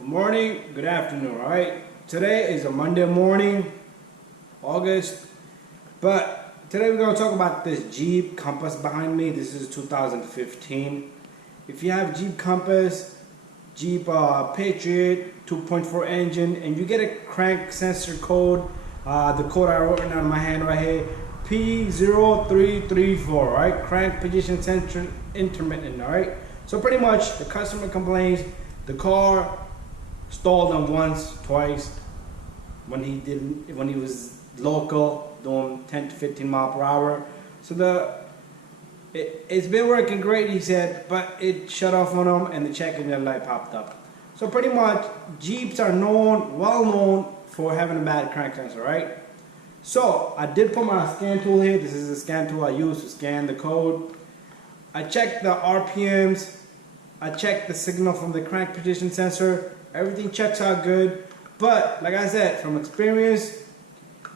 Good morning, good afternoon, alright? Today is a Monday morning, August, but today we're going to talk about this Jeep Compass behind me. This is 2015. If you have Jeep Compass, Jeep Patriot 2.4 engine, and you get a crank sensor code, the code I wrote down in my hand right here, P0334, right? Crank position sensor intermittent, alright? So pretty much the customer complains the car stalled him once, twice when he was local, doing 10 to 15 mile per hour. So it's been working great, he said, but it shut off on him and the check engine light popped up. So pretty much Jeeps are well known for having a bad crank sensor, right? So I did put my scan tool here. This is the scan tool I use to scan the code. I checked the RPMs. I checked the signal from the crank position sensor. Everything checks out good. But like I said, from experience,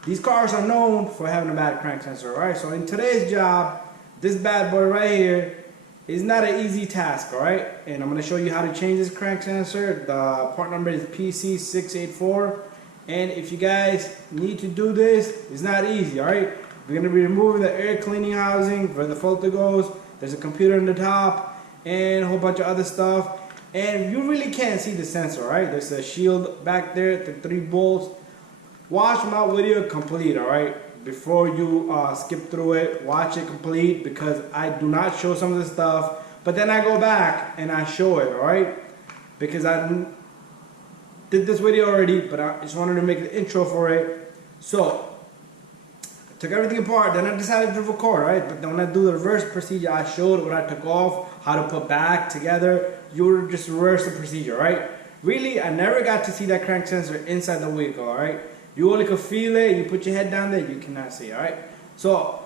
these cars are known for having a bad crank sensor, right? So in today's job, this bad boy right here is not an easy task, all right? And I'm going to show you how to change this crank sensor. The part number is P0334. And if you guys need to do this, it's not easy, all right? We're going to be removing the air cleaning housing where the filter goes. There's a computer on the top and a whole bunch of other stuff. And you really can't see the sensor, right? There's a shield back there, the 3 bolts. Watch my video complete, all right? Before you skip through it, watch it complete because I do not show some of the stuff. But then I go back and I show it, all right? Because I did this video already, but I just wanted to make the intro for it. So, I took everything apart, then I decided to record, right? But then when I do the reverse procedure, I showed what I took off, how to put back together. You would just reverse the procedure, right? Really, I never got to see that crank sensor inside the vehicle, all right? You only could feel it, you put your head down there, you cannot see, all right? So,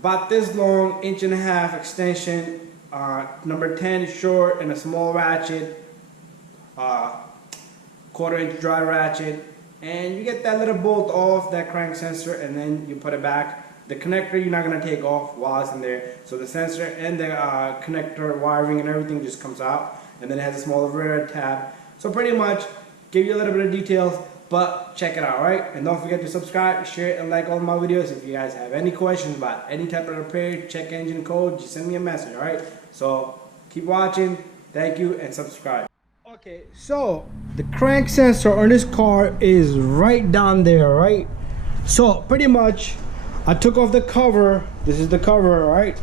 about this long, 1.5 inch extension, number 10 short and a small ratchet, 1/4 inch dry ratchet, and you get that little bolt off that crank sensor and then you put it back. The connector you're not going to take off while it's in there, so the sensor and the connector wiring and everything just comes out, and then it has a small overhead tab. So pretty much give you a little bit of details, but check it out, right? And don't forget to subscribe, share, and like all my videos. If you guys have any questions about any type of repair, check engine code, just send me a message, all right? So keep watching, thank you, and subscribe. Okay, so the crank sensor on this car is right down there, right? So pretty much I took off the cover. This is the cover, right?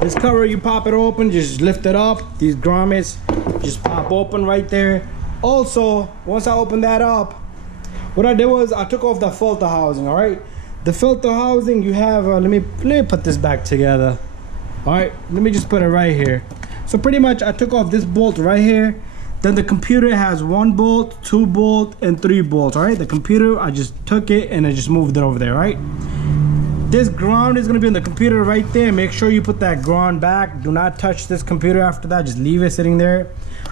This cover, you pop it open, just lift it up. These grommets just pop open right there. Also, once I opened that up, what I did was I took off the filter housing, all right? The filter housing, you have, let me put this back together. All right, let me just put it right here. So pretty much I took off this bolt right here. Then the computer has 1 bolt, 2 bolt, and 3 bolts, all right? The computer, I just took it and I just moved it over there, right? This ground is gonna be on the computer right there. Make sure you put that ground back. Do not touch this computer after that, just leave it sitting there.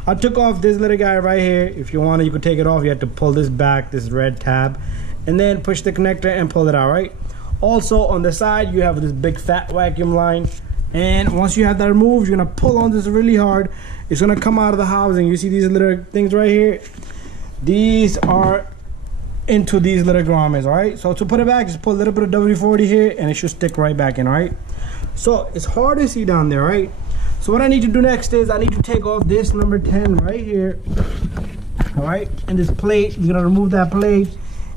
I took off this little guy right here. If you wanted, you could take it off. You have to pull this back, this red tab, and then push the connector and pull it out, right? Also on the side, you have this big fat vacuum line. And once you have that removed, you're gonna pull on this really hard. It's gonna come out of the housing. You see these little things right here? These are into these little grommets, all right? So to put it back, just put a little bit of WD-40 here and it should stick right back in, all right? So it's hard to see down there, right? So what I need to do next is I need to take off this number 10 right here, all right? And this plate, you're gonna remove that plate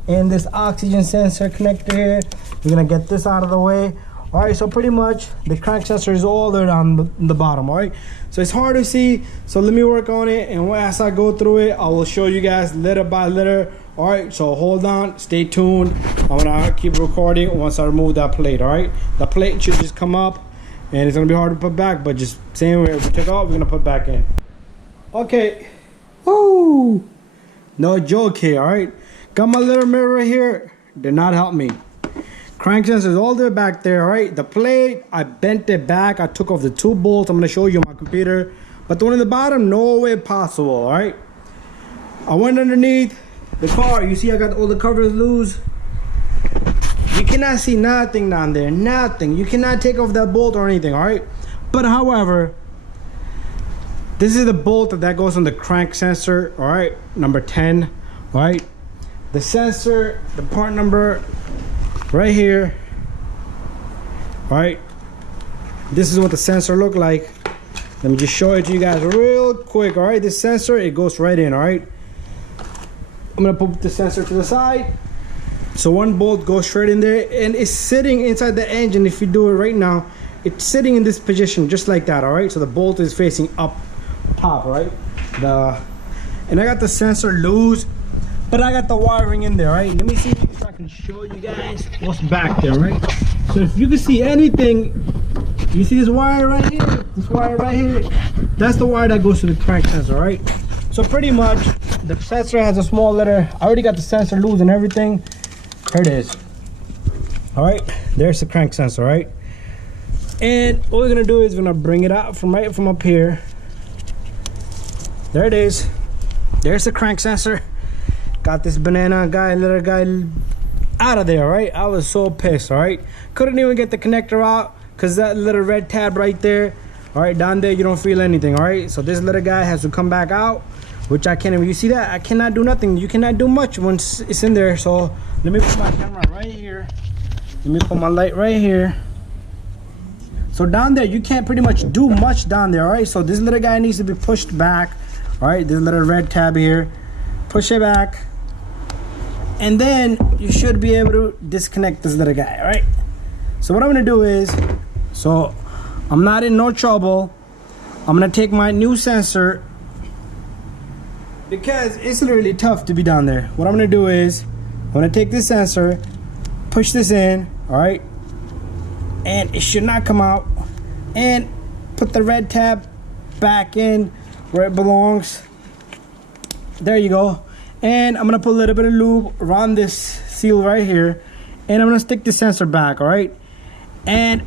and this oxygen sensor connector here. You're gonna get this out of the way. All right, so pretty much the crank sensor is all there on the bottom, all right? So it's hard to see, so let me work on it, and as I go through it, I will show you guys little by little. All right, so hold on, stay tuned. I'm gonna keep recording once I remove that plate, all right? The plate should just come up, and it's gonna be hard to put back, but just same way, if we take off, we're gonna put back in. Okay, woo! No joke here, all right? Got my little mirror here, did not help me. Crank sensor is all the way back there, all right? The plate, I bent it back. I took off the 2 bolts. I'm gonna show you on my computer. But the one in the bottom, no way possible, all right? I went underneath the car. You see I got all the covers loose. You cannot see nothing down there, nothing. You cannot take off that bolt or anything, all right? But however, This is the bolt that goes on the crank sensor, all right, number 10, all right. The sensor, the part number right here, all right. This is what the sensor look like. Let me just show it to you guys real quick, all right. This sensor, it goes right in, all right. I'm gonna put the sensor to the side. So one bolt goes straight in there, and it's sitting inside the engine. If you do it right now, it's sitting in this position just like that, all right. So the bolt is facing up top, right. And I got the sensor loose, but I got the wiring in there, right. Let me see if I can show you guys what's back there, right. So if you can see anything, you see this wire right here, this wire right here, that's the wire that goes to the crank sensor, right. So pretty much the sensor has a small letter. I already got the sensor loose and everything. Here it is. All right, there's the crank sensor, right. And what we're gonna do is we're gonna bring it out from right from up here. There it is. There's the crank sensor. Got this banana guy, little guy out of there, right. I was so pissed, all right. Couldn't even get the connector out because that little red tab right there, all right, down there, you don't feel anything, all right. So this little guy has to come back out, which I can't even, you see that? I cannot do nothing. You cannot do much once it's in there. So let me put my camera right here. Let me put my light right here. So down there, you can't pretty much do much down there, all right. So this little guy needs to be pushed back, all right. This little red tab here, push it back, and then you should be able to disconnect this little guy, all right. So what I'm gonna do is, so I'm not in no trouble, I'm gonna take my new sensor, because it's literally tough to be down there. What I'm gonna do is, I'm gonna take this sensor, push this in, all right, and it should not come out, and put the red tab back in where it belongs. There you go. And I'm gonna put a little bit of lube around this seal right here, and I'm gonna stick the sensor back, all right. And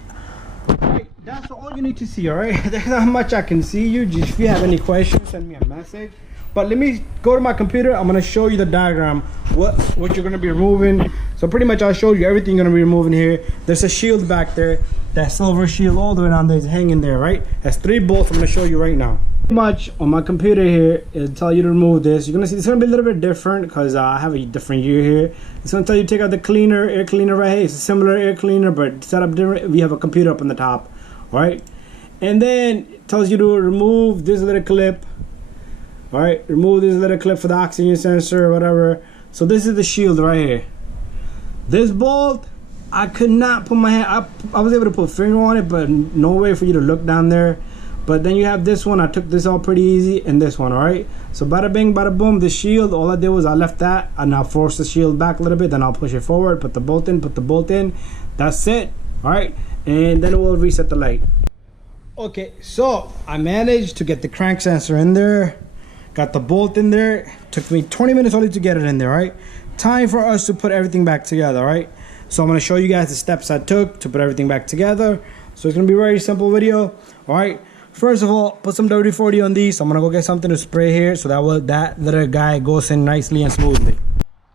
right, that's all you need to see, all right. There's not much I can see. You just, if you have any questions, send me a message. But let me go to my computer. I'm gonna show you the diagram, what you're gonna be removing. So pretty much I'll show you everything you're gonna be removing here. There's a shield back there, that silver shield all the way down there is hanging there, right. That's 3 bolts. I'm gonna show you right now. Pretty much on my computer here, it'll tell you to remove this. You're gonna see it's gonna be a little bit different because I have a different year here. It's gonna tell you to take out the cleaner, air cleaner right here. It's a similar air cleaner, but set up different. We have a computer up on the top, all right. And then it tells you to remove this little clip. All right, remove this little clip for the oxygen sensor or whatever. So this is the shield right here. This bolt, I could not put my hand, I was able to put a finger on it, but no way for you to look down there. But then you have this one, I took this out pretty easy, and this one, all right? So bada bing, bada boom, the shield, all I did was I left that, and I'll force the shield back a little bit, then I'll push it forward, put the bolt in, that's it, all right? And then we'll reset the light. Okay, so I managed to get the crank sensor in there. Got the bolt in there. Took me 20 minutes only to get it in there, right? Time for us to put everything back together, right? So I'm gonna show you guys the steps I took to put everything back together. So it's gonna be a very simple video, all right? First of all, put some WD-40 on these. So I'm gonna go get something to spray here so that little guy goes in nicely and smoothly.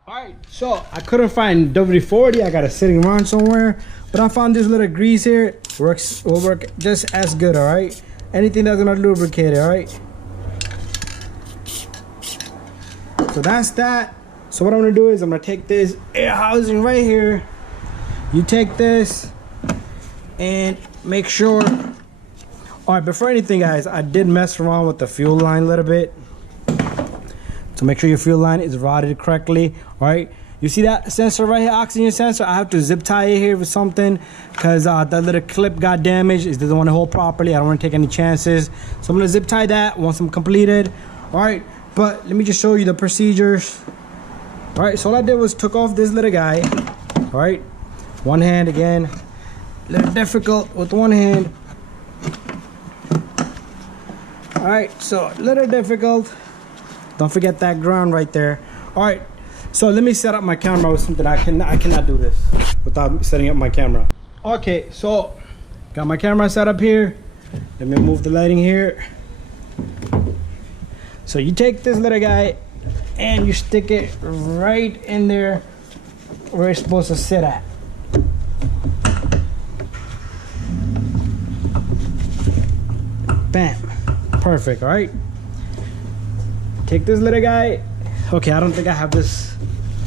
All right, so I couldn't find WD-40. I got it sitting around somewhere, but I found this little grease here. Will work just as good, all right? Anything that's gonna lubricate it, all right? So that's that. So what I'm gonna do is I'm gonna take this air housing right here. You take this and make sure. All right, before anything, guys, I did mess around with the fuel line a little bit. So make sure your fuel line is routed correctly. All right. You see that sensor right here, oxygen sensor? I have to zip tie it here with something because that little clip got damaged. It doesn't want to hold properly. I don't want to take any chances. So I'm gonna zip tie that once I'm completed. All right. But let me just show you the procedures. All right, so all I did was took off this little guy. All right, one hand again, a little difficult with one hand. All right, so a little difficult. Don't forget that ground right there. All right, so let me set up my camera with something. I cannot do this without setting up my camera. Okay, so got my camera set up here. Let me move the lighting here. So you take this little guy and you stick it right in there where it's supposed to sit at. Bam. Perfect. All right, take this little guy. Okay, I don't think I have this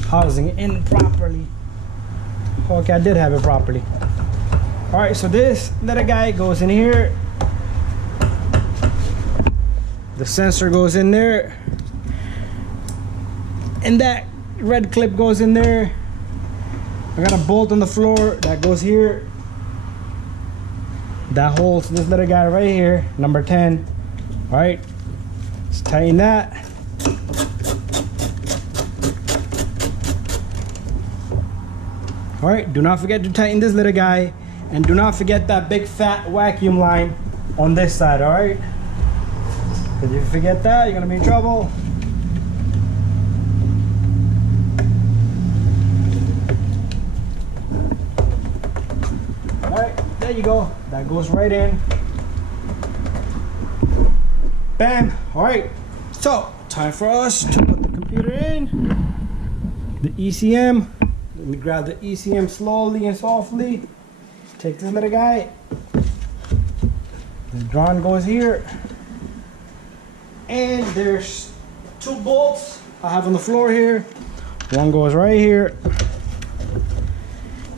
housing in properly. Okay, I did have it properly. All right, so this little guy goes in here. The sensor goes in there, and that red clip goes in there. I got a bolt on the floor that goes here. That holds this little guy right here, number 10. All right, let's tighten that. All right, do not forget to tighten this little guy, and do not forget that big fat vacuum line on this side. All right, because if you forget that, you're gonna be in trouble. All right, there you go. That goes right in. Bam. All right, so time for us to put the computer in. The ECM. Let me grab the ECM slowly and softly. Take this little guy. The drawn goes here. And there's 2 bolts I have on the floor here. One goes right here.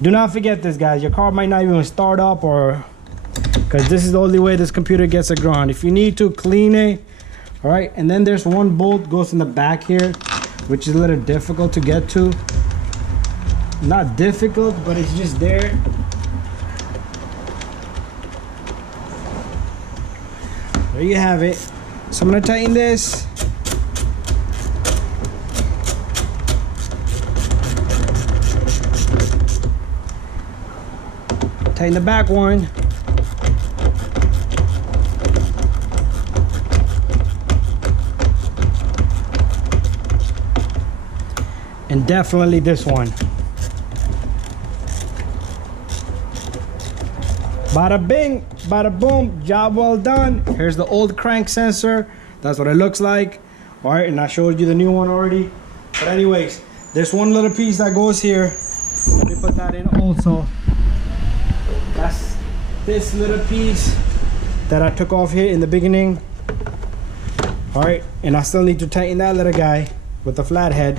Do not forget this, guys. Your car might not even start up, or because this is the only way this computer gets a ground. If you need to, clean it. All right, and then there's one bolt goes in the back here, which is a little difficult to get to. Not difficult, but it's just there. There you have it. So I'm gonna tighten this. Tighten the back one. And definitely this one. Bada bing, bada boom, job well done. Here's the old crank sensor. That's what it looks like. All right, and I showed you the new one already. But anyways, there's one little piece that goes here. Let me put that in also. That's this little piece that I took off here in the beginning. All right, and I still need to tighten that little guy with the flathead.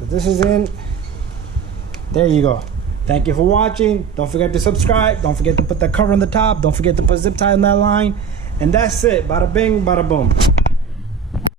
So this is in. There you go. Thank you for watching. Don't forget to subscribe. Don't forget to put that cover on the top. Don't forget to put zip tie on that line. And that's it. Bada bing, bada boom.